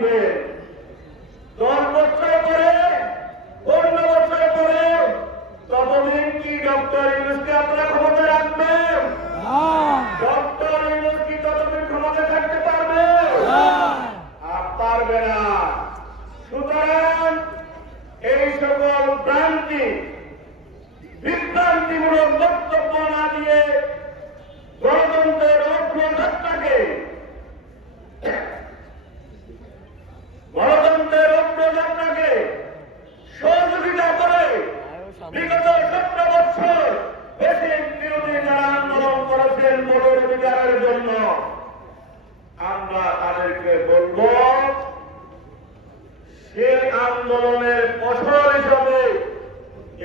দিবে 10 বছর পরে 15 বছর পরে ততদিন কি ডক্টর ইউনূসকে আপনারা ক্ষমতা রাখবেন? ডক্টর ইউনূস কি ততদিন ক্ষমতা থাকতে পারবে? পারবে না। সুতরাং এই সকল বিভ্রান্তিমূলক বক্তব্য না দিয়ে গণতন্ত্রের অগ্রযাত্রাকে সহযোগিতা করে বিগত 17 বছর দেশের বিরোধী যারা আন্দোলন করেছেন ভোটের অধিকারের জন্য, আমরা তাদেরকে বলব সে আন্দোলনের ফসল হিসাবে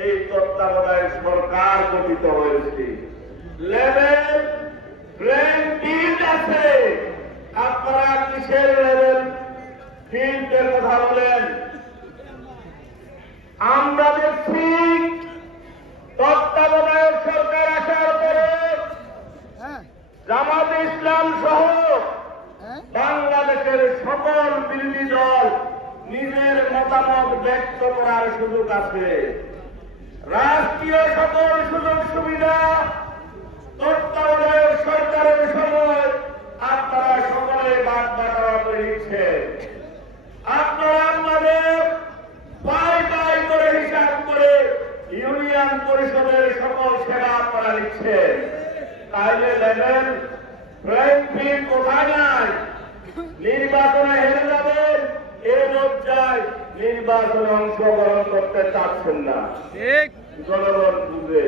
এই তত্ত্বাবধায়ক সরকার গঠিত হয়েছে। লেভেল প্লেইং ফিল্ড আছে। আপনারা কিসের লেভেল ফিল্ডের কথা বলেন? আমরা দেখছি তত্ত্বাবধায়ক সরকার আসার পরে জামাতে ইসলাম সহ বাংলাদেশের সকল বিরোধী দল নিজের মতামত ব্যক্ত করার সুযোগ আছে। রাষ্ট্রীয় সকল সুযোগ সুবিধা তত্ত্বাবধায়ক সরকারের সময় আপনারা সকলে বাদ বাটোয়ারা করে নিচ্ছেন। আপনারা আপনাদের পাই পাই করে হিসাব করে ইউনিয়ন পরিষদের সকল সেবা আপনারা নিচ্ছেন। তাইলে লেভেল প্লেইং ফিল্ড কোথায় নাই? নির্বাচনে হেরে যাবেন, এই লজ্জায় নির্বাচনে অংশগ্রহণ করতে চাচ্ছেন না। জনগণ বুঝে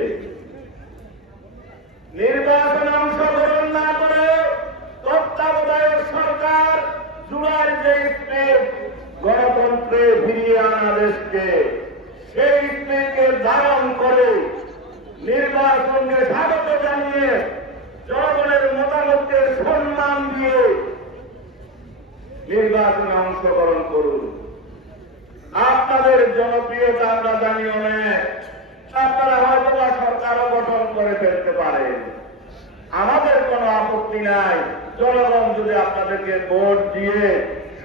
নির্বাচনে অংশগ্রহণ না করে তত্ত্বাবধায়ক সরকার জুলাই যে স্টেপ গণতন্ত্রে ফিরিয়ে আনা দেশকে, সেই স্টেপকে ধারণ করে নির্বাচনকে স্বাগত জানিয়ে জনগণের মতামতকে সম্মান দিয়ে নির্বাচনে অংশগ্রহণ করুন। আপনাদের জনপ্রিয়তা আমরা জানি অনেক, আপনারা হয়তো বা সরকারও গঠন করে ফেলতে পারেন, আমাদের কোনো আপত্তি নাই। জনগণ যদি আপনাদেরকে ভোট দিয়ে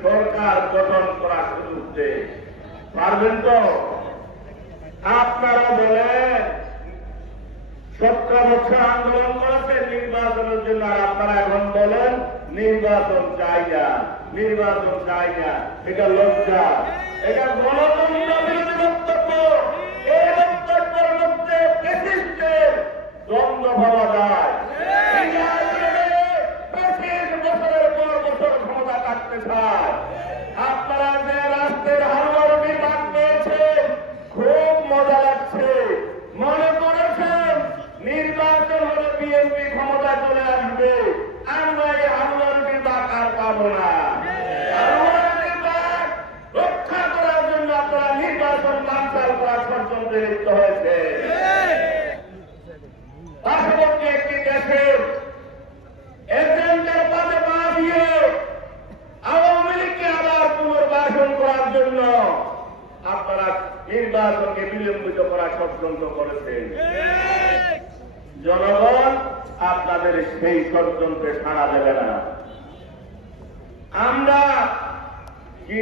সরকার গঠন করার সুযোগ দেয়, পারবেন তো? আপনারা বলেন 17 বছর আন্দোলন করেছেন নির্বাচনের জন্য, আর আপনারা এখন বলেন নির্বাচন চাই না, নির্বাচন চাই না। এটা লজ্জা, এটা গণতন্ত্র বিরোধী বক্তব্য। এই বক্তব্যের মধ্যে ফ্যাসিস্টের দ্বন্দ্ব পাওয়া যায়। 25 বছরের পর বছর ক্ষমতা কাটতে চায়। আপনারা যে রাষ্ট্রের হারুয়ারুটি বাদ পেয়েছেন, খুব মজা লাগছে। মনে করেছেন নির্বাচন হলে বিএনপি ক্ষমতা চলে আসবে, আমরা এই হারুয়ারুটি বাদ আর পাবো না। হারুয়ারুটি বাদ রক্ষা করার জন্য আপনারা নির্বাচন বানচাল করার ষড়যন্ত্রে লিপ্ত হয়েছে। পার্শ্ববর্তী একটি দেশের এজেন্টের পাশে পা দিয়ে আওয়ামী লীগকে আবার পুনর্বাসন করার জন্য আপনারা নির্বাচনকে বিলম্বিত করার ষড়যন্ত্র করেছেন। জনগণ আপনাদের সেই ষড়যন্ত্রে সাড়া দেবে না। আমরা কি